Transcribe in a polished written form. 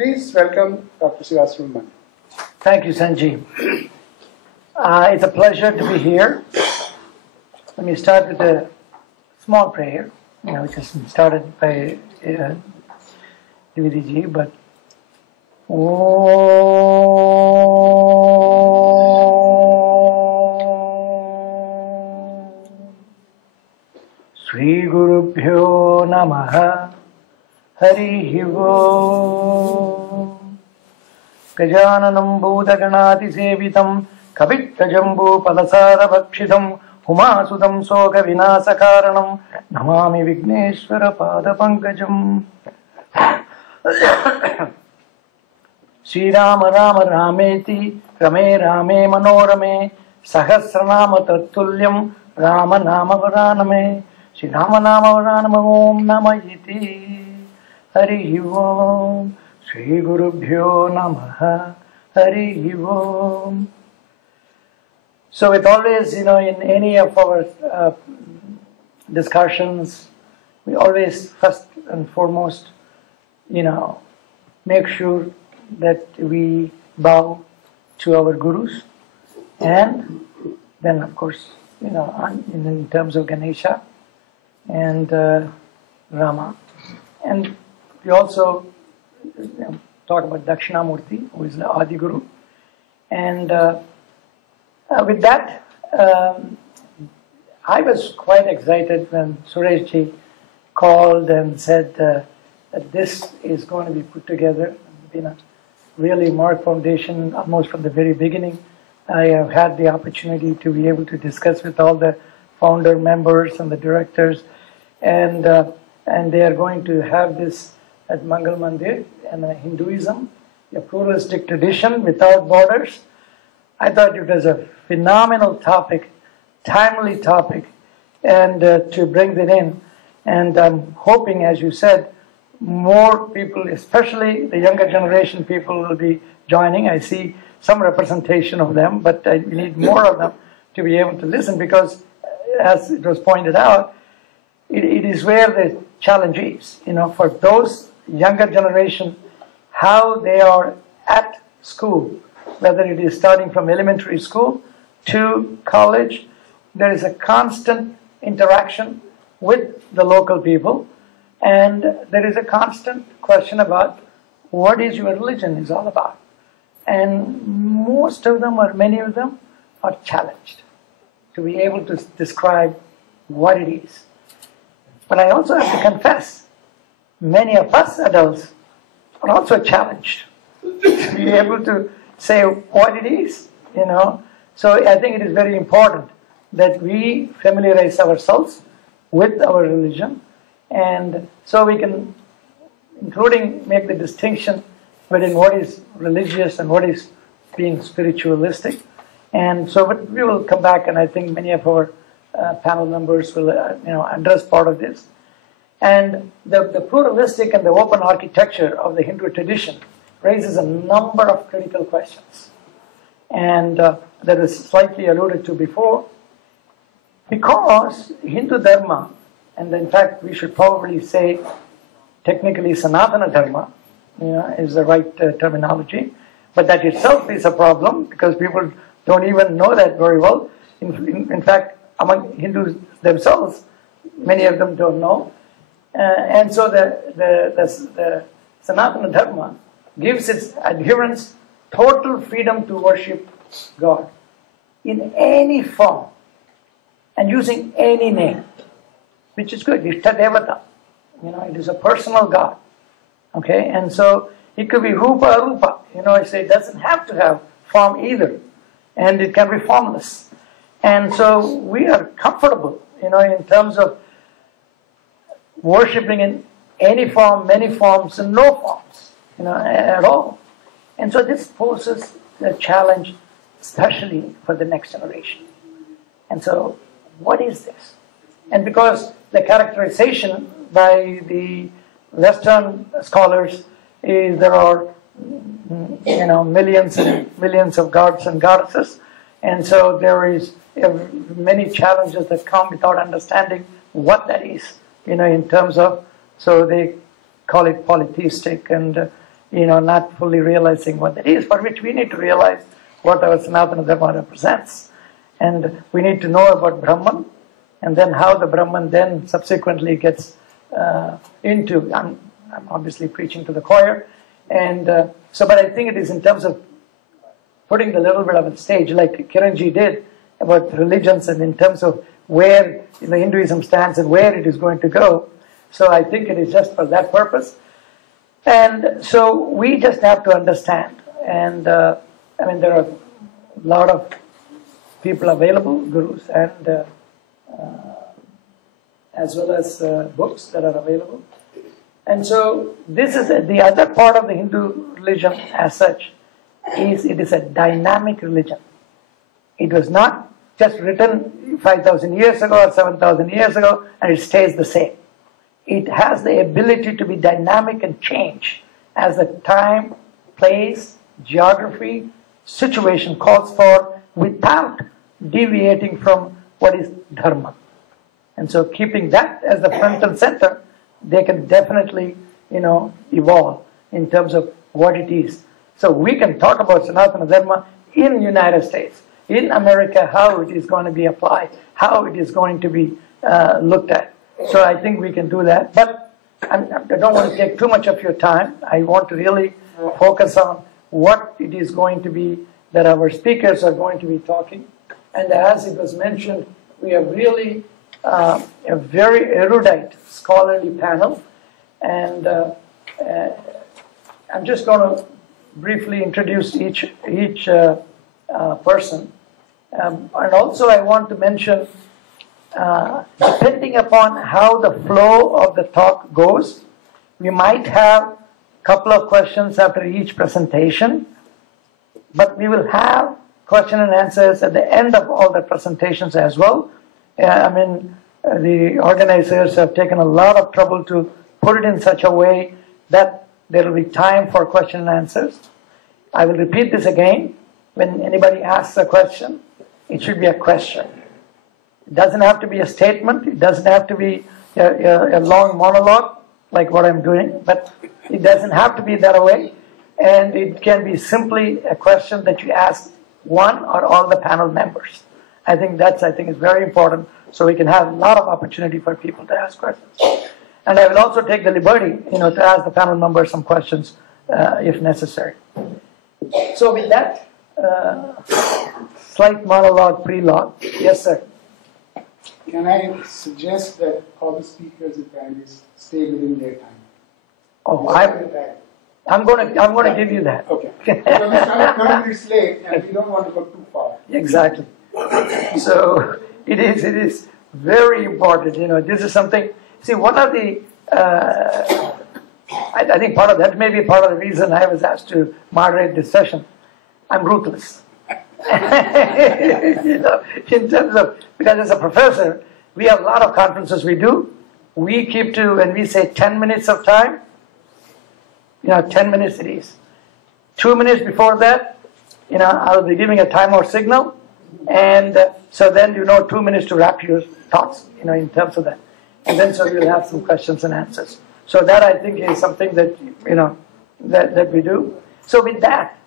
Please welcome Dr. Siva Subramanian. Thank you, Sanjeev. It's a pleasure to be here. Let me start with a small prayer, which is started by DVD, but Sri Gurubhyo Namaha Harihi Om Gajananam Bhudaganati Sevitam Kavitta Palasara Bhakshitam Humasudam Soga Vinasakaranam Namami Vigneshwara Pada Pankajam Sri Rama Rama Rameti Rame Rame Manorame Sahasranama Tattulyam Rama Nama Varaname Sri Rama Nama Varanam Om Namayiti Hari Om Sri Gurubhyo Namaha Hari Om. So it always, in any of our discussions, we always first and foremost, make sure that we bow to our gurus, and then of course, in terms of Ganesha and Rama, and we also talk about Dakshinamurti, who is the Adi Guru, and with that, I was quite excited when Sureshji called and said that this is going to be put together. It's been a really marked foundation almost from the very beginning. I have had the opportunity to be able to discuss with all the founder members and the directors, and they are going to have this at Mangal Mandir and Hinduism, a pluralistic tradition without borders. I thought it was a phenomenal topic, timely topic, and to bring that in. And I'm hoping, as you said, more people, especially the younger generation people, will be joining. I see some representation of them, but I need more of them to be able to listen, because, as it was pointed out, it is where the challenge is. For those younger generation, how they are at school, whether it is starting from elementary school to college, there is a constant interaction with the local people, and there is a constant question about what is your religion is all about. And most of them, or many of them, are challenged to be able to describe what it is. But I also have to confess, many of us adults are also challenged to be able to say what it is, So I think it is very important that we familiarize ourselves with our religion, and so we can, including make the distinction between what is religious and what is being spiritualistic. And so, but we will come back, and I think many of our panel members will, address part of this. And the pluralistic and the open architecture of the Hindu tradition raises a number of critical questions. And that was slightly alluded to before. Because Hindu Dharma, and in fact we should probably say technically Sanatana Dharma, is the right terminology, but that itself is a problem because people don't even know that very well. In fact, among Hindus themselves, many of them don't know. And so the Sanatana Dharma gives its adherents total freedom to worship God in any form and using any name, which is good. Ishta Devata, it is a personal God. Okay, and so it could be Rupa Arupa. I say it doesn't have to have form either, and it can be formless. And so we are comfortable, in terms of worshipping in any form, many forms, and no forms, at all. And so this poses a challenge, especially for the next generation. And so, what is this? And because the characterization by the Western scholars is there are, millions and millions of gods and goddesses, and so there is many challenges that come without understanding what that is, in terms of, so they call it polytheistic, and not fully realizing what that is, for which we need to realize what our Sanatana Dharma represents. And we need to know about Brahman, and then how the Brahman then subsequently gets into, I'm obviously preaching to the choir, and but I think it is in terms of putting the little bit of a stage, like Kiranji did about religions, and in terms of where Hinduism stands and where it is going to go. So I think it is just for that purpose. And so we just have to understand. And there are a lot of people available, gurus, and as well as books that are available. And so this is the other part of the Hindu religion as such, is it is a dynamic religion. It was not just written 5,000 years ago or 7,000 years ago and it stays the same. It has the ability to be dynamic and change as the time, place, geography, situation calls for, without deviating from what is dharma. And so keeping that as the front and center, they can definitely, evolve in terms of what it is. So we can talk about Sanatana Dharma in the United States, in America, how it is going to be applied, how it is going to be looked at. So I think we can do that. But I don't want to take too much of your time. I want to really focus on what it is going to be that our speakers are going to be talking. And as it was mentioned, we have really a very erudite scholarly panel. And I'm just going to briefly introduce each person. And also I want to mention, depending upon how the flow of the talk goes, we might have a couple of questions after each presentation, but we will have question and answers at the end of all the presentations as well. The organizers have taken a lot of trouble to put it in such a way that there will be time for question and answers. I will repeat this again. When anybody asks a question, it should be a question. It doesn't have to be a statement. It doesn't have to be a long monologue like what I'm doing, but it doesn't have to be that way. And it can be simply a question that you ask one or all the panel members. I think is very important, so we can have a lot of opportunity for people to ask questions. And I will also take the liberty, to ask the panel members some questions if necessary. So with that slight monologue, prelogue. Yes, sir. Can I suggest that all the speakers and panelists stay within their time? Oh, I'm going to give you that. Okay. Because we started 30 minutes late and we don't want to go too far. Exactly. So it is very important. This is something. See, one of the I think part of that may be part of the reason I was asked to moderate this session. I'm ruthless. In terms of, because as a professor, we have a lot of conferences we do. We keep to, when we say 10 minutes of time, 10 minutes it is. 2 minutes before that, I'll be giving a timer signal. And so then 2 minutes to wrap your thoughts, in terms of that. And then so we'll have some questions and answers. So that I think is something that, that we do. So with that,